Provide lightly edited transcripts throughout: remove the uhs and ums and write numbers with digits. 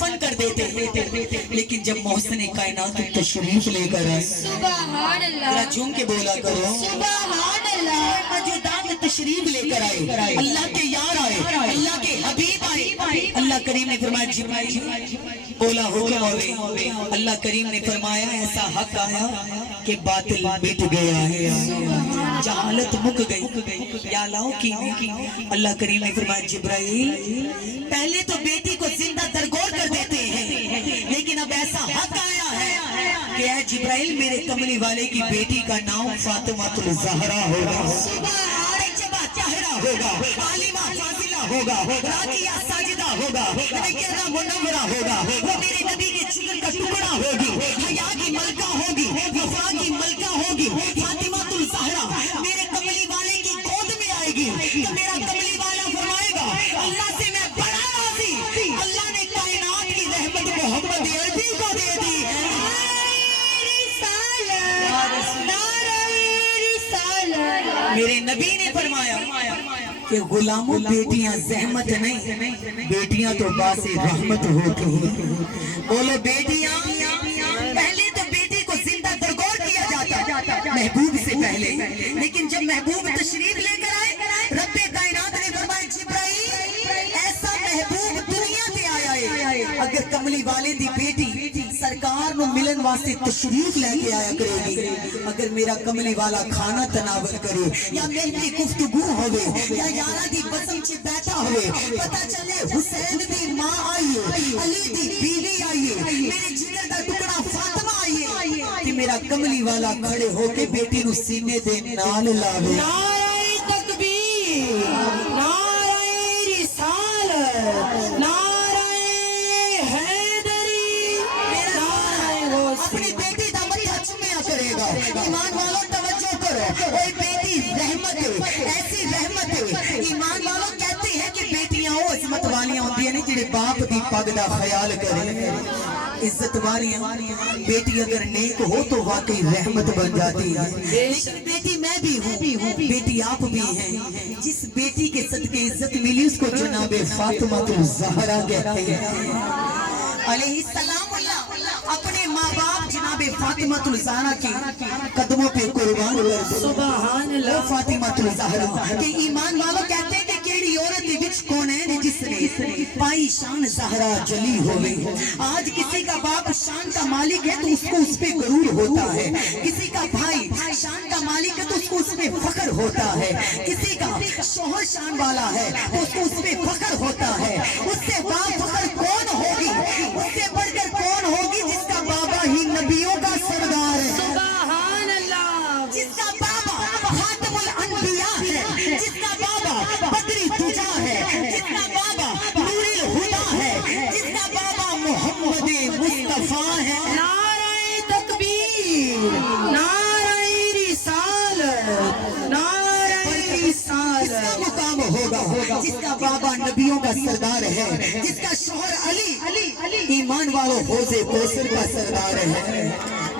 دفن کر دیتے، لیکن جب محسن کائنات تشریف لے کر آئے، سبحان اللہ، جھوم کے بولا کرو سبحان اللہ، موجودات تشریف لے کر آئے، اللہ کے یار آئے، اللہ کے حبیب آئے۔ اللہ کریم نے فرمایا جبرائیل بولا حکم ہوئے، اللہ کریم نے فرمایا ایسا حق آیا کہ باطل مٹ گیا ہے، جہالت مک گئی، یا لاؤ کی اللہ کریم نے فرمایا جبرائیل پہلے تو بیٹی کو زندہ درگور کر دیتے ہیں، لیکن اب ایسا حق آیا ہے کہ اے جبرائیل میرے کملی والے کی بیٹی کا نام فاطمہ الزہرا ہوگا، ہوگا، عالمہ فاضلہ ہوگا، راقیہ ساجدہ ہوگا، نکیرہ منورہ ہوگا، وہ میرے نبی کے جگر کا ٹکڑا ہوگی، حیا کی ملکہ ہوگی، وفا کی ملکہ ہوگی، فاطمہ الزہرا میرے کملی والے کی گود میں آئے گی، تو میرا کملی والا فرمائے گا اللہ سے میں بڑا راضی، اللہ نے کائنات کی رحمت محمد عربی کو دے دی۔ میرے نبی نے فرمایا کہ غلاموں بیٹیاں زحمت نہیں، بیٹیاں تو باعث رحمت ہوتی ہیں۔ بولو بیٹیاں، پہلے تو بیٹی کو زندہ درگور کیا جاتا محبوب سے پہلے، لیکن جب محبوب تشریف لے کر آئے رب کائنات نے فرمایا جبرائیل ایسا محبوب دنیا سے آیا ہے، اگر کملی والے دی بیٹی سرکار نو ملن واسطے تشریف لے کے آیا کرے گی، اگر میرا کملی والا کھانا تناول کرے یا میری گفتگو ہوئے یا یارہ دی بسم چی بیٹھا ہوئے، پتہ چلے حسین دی ماں آئیے، علی دی بیوی آئیے، میرے جگر دا ٹکڑا فاطمہ آئیے، کہ میرا کملی والا کھڑے ہو کے بیٹی نو سینے دے نال لاوے۔ نعرہ تکبیر، نعرہ رسالت، نعرہ حیدری، اپنی بیٹی دا متھا چومیا کرے گا۔ ایمان والوں توجہ کرو، اوہ بیٹی رحمت ہے، ایسی رحمت ہے۔ ایمان والوں کہتے ہیں کہ بیٹیاں وہ عظمت والیاں ہوتی ہیں جڑے باپ دی پگ دا خیال کریں، عزت والیاں۔ بیٹی اگر نیک ہو تو واقعی رحمت بن جاتی ہے، لیکن بیٹی میں بھی ہوں، بیٹی آپ بھی ہیں۔ جس بیٹی کے صدقے عزت ملی اس کو جناب فاطمہ الزہرا کہتے ہیں علیہ السلام۔ اللہ اپنے ماں باپ جناب فاطمہ الزہرا کے قدموں پہ قربان کر دو، سبحان اللہ، فاطمہ الزہرا کہ ایمان والوں کہتے ہیں کہ کیڑی عورت دی وچ کون ہے جس نے پائی شان زہرا جلی ہوئے۔ آج کسی کا باپ شان کا مالک ہے تو اس کو اس پہ غرور ہوتا ہے، کسی کا بھائی شان کا مالک ہے تو اس کو اس پہ فخر ہوتا ہے، کسی کا شوہر شان والا ہے تو اس کو اس پہ فخر ہوتا ہے۔ اس سے با فخر کون ہوگی، اس سے بڑھ کر کون ہوگی جس کا بابا ہی نبیوں کا سردار ہے، سبحان اللہ، جس کا بابا خاتم الانبیاء ہے، جس کا بابا بدری دجا ہے، جس کا بابا نور الہدا ہے، جس کا بابا محمد مصطفیٰ ہے۔ نعرہ تکبیر، نعرہ رسالت، نعرہ رسالت، مقام ہوگا جس کا بابا نبیوں کا سردار ہے، جس کا شوہر علی ایمان والوں حوض کوثر کا سردار ہے۔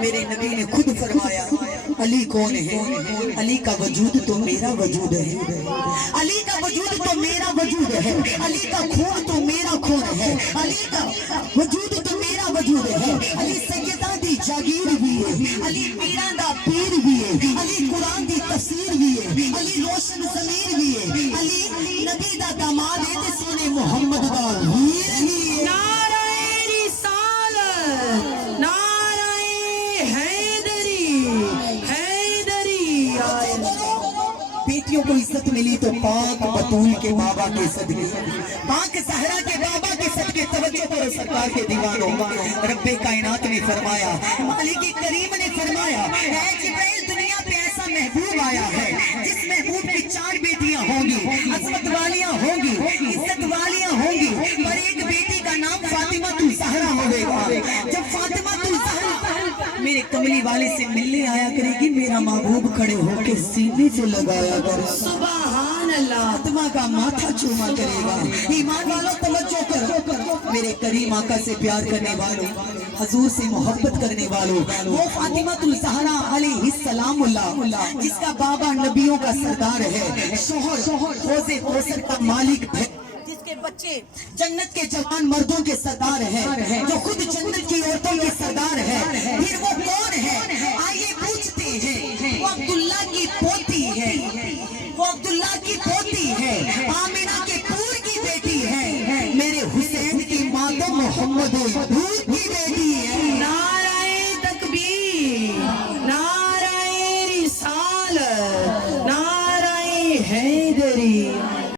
میرے نبی نے خود فرمایا علی کون ہے؟ علی کا وجود تو میرا وجود ہے، علی کا وجود تو میرا وجود ہے، علی کا خون تو میرا خون ہے، علی کا وجود تو میرا وجود ہے، علی سیدہ دی جاگیر بھی ہے، علی پیران دا پیر بھی ہے، علی قرآن دی تفسیر بھی ہے، علی روشن ضمیر بھی ہے، علی نبی دا داماد ہے تے سونے محمد دا ویر بھی ہے۔ نعرہ رسالت، نعرہ حیدری، حیدری آئے۔ بیٹیوں کو عزت ملی تو پاک بطول کے بابا کے صدقے، پاک زہرا کے بابا کے صدقے۔ توجہ کرو سرکار کے دیوانوں، رب کائنات نے فرمایا، مالک کریم نے فرمایا اے جبرائیل دنیا پہ ایسا محبوب آیا ہے جس محبوب کی 4 بیٹیاں ہوں گی، عظمت والیاں ہوں گی، عزت والیاں ہوں گی، پر ایک بیٹی کا نام فاطمہ الزہرا ہوگا۔ جب فاطمہ الزہرا میرے کملی والے سے ملنے آیا کرے گی، میرا محبوب کھڑے ہو کے سینے سے لگایا کرے، سبحان اللہ، فاطمہ کا ماتھا چوما کرے گا۔ ایمان والوں توجہ کرو، میرے کریم آقا سے پیار کرنے والوں، حضور سے محبت کرنے والوں، وہ فاطمہ الزہرا علیہ السلام اللہ جس کا بابا نبیوں کا سردار ہے، شوہر حوض کوثر کا مالک ہے، جس کے بچے جنت کے جوان مردوں کے سردار ہیں، جو خود جنت کی عورتوں کے سردار ہیں، پھر وہ کون ہے؟ آئیے پوچھتے ہیں۔ وہ عبداللہ کی پوتی ہے، وہ عبداللہ کی پوتی ہے، آمینہ کے پور کی بیٹی ہے، میرے حسین کی ماں تو محمد